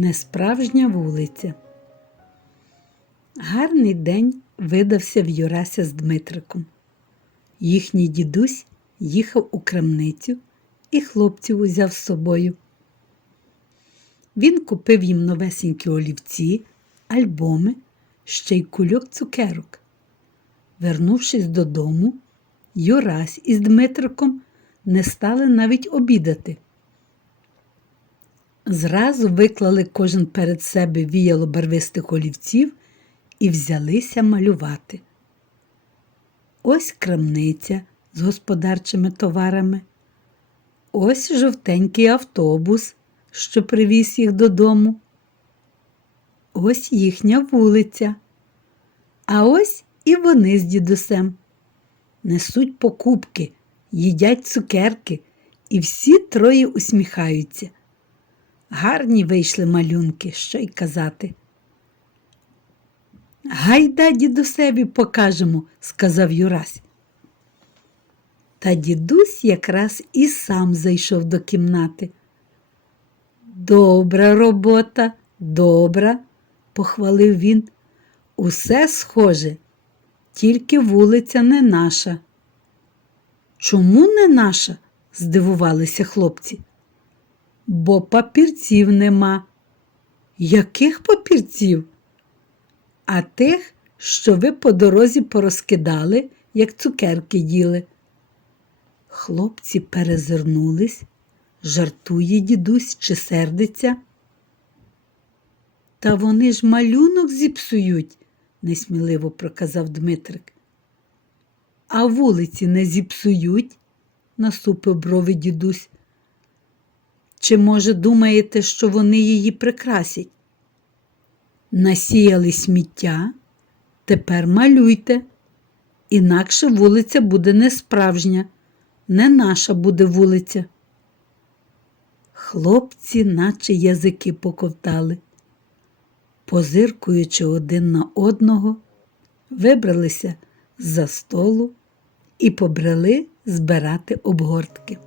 Несправжня вулиця. Гарний день видався в Юрася з Дмитриком. Їхній дідусь їхав у крамницю і хлопців узяв з собою. Він купив їм новесенькі олівці, альбоми, ще й кульок цукерок. Вернувшись додому, Юрась із Дмитриком не стали навіть обідати. Зразу виклали кожен перед себе віяло барвистих олівців і взялися малювати. Ось крамниця з господарчими товарами, ось жовтенький автобус, що привіз їх додому. Ось їхня вулиця. А ось і вони з дідусем. Несуть покупки, їдять цукерки, і всі троє усміхаються. Гарні вийшли малюнки, що й казати. Гайда дідусеві покажемо, сказав Юрась. Та дідусь якраз і сам зайшов до кімнати. Добра робота, добра, похвалив він. Усе схоже, тільки вулиця не наша. Чому не наша? здивувалися хлопці. Бо папірців нема. Яких папірців? А тих, що ви по дорозі порозкидали, як цукерки їли. Хлопці перезирнулись, жартує дідусь чи сердиться. Та вони ж малюнок зіпсують, несміливо проказав Дмитрик. А вулиці не зіпсують, насупив брови дідусь. Чи, може, думаєте, що вони її прикрасять? Насіяли сміття, тепер малюйте, інакше вулиця буде не справжня, не наша буде вулиця. Хлопці, наче язики поковтали, позиркуючи один на одного, вибралися з-за столу і побрели збирати обгортки.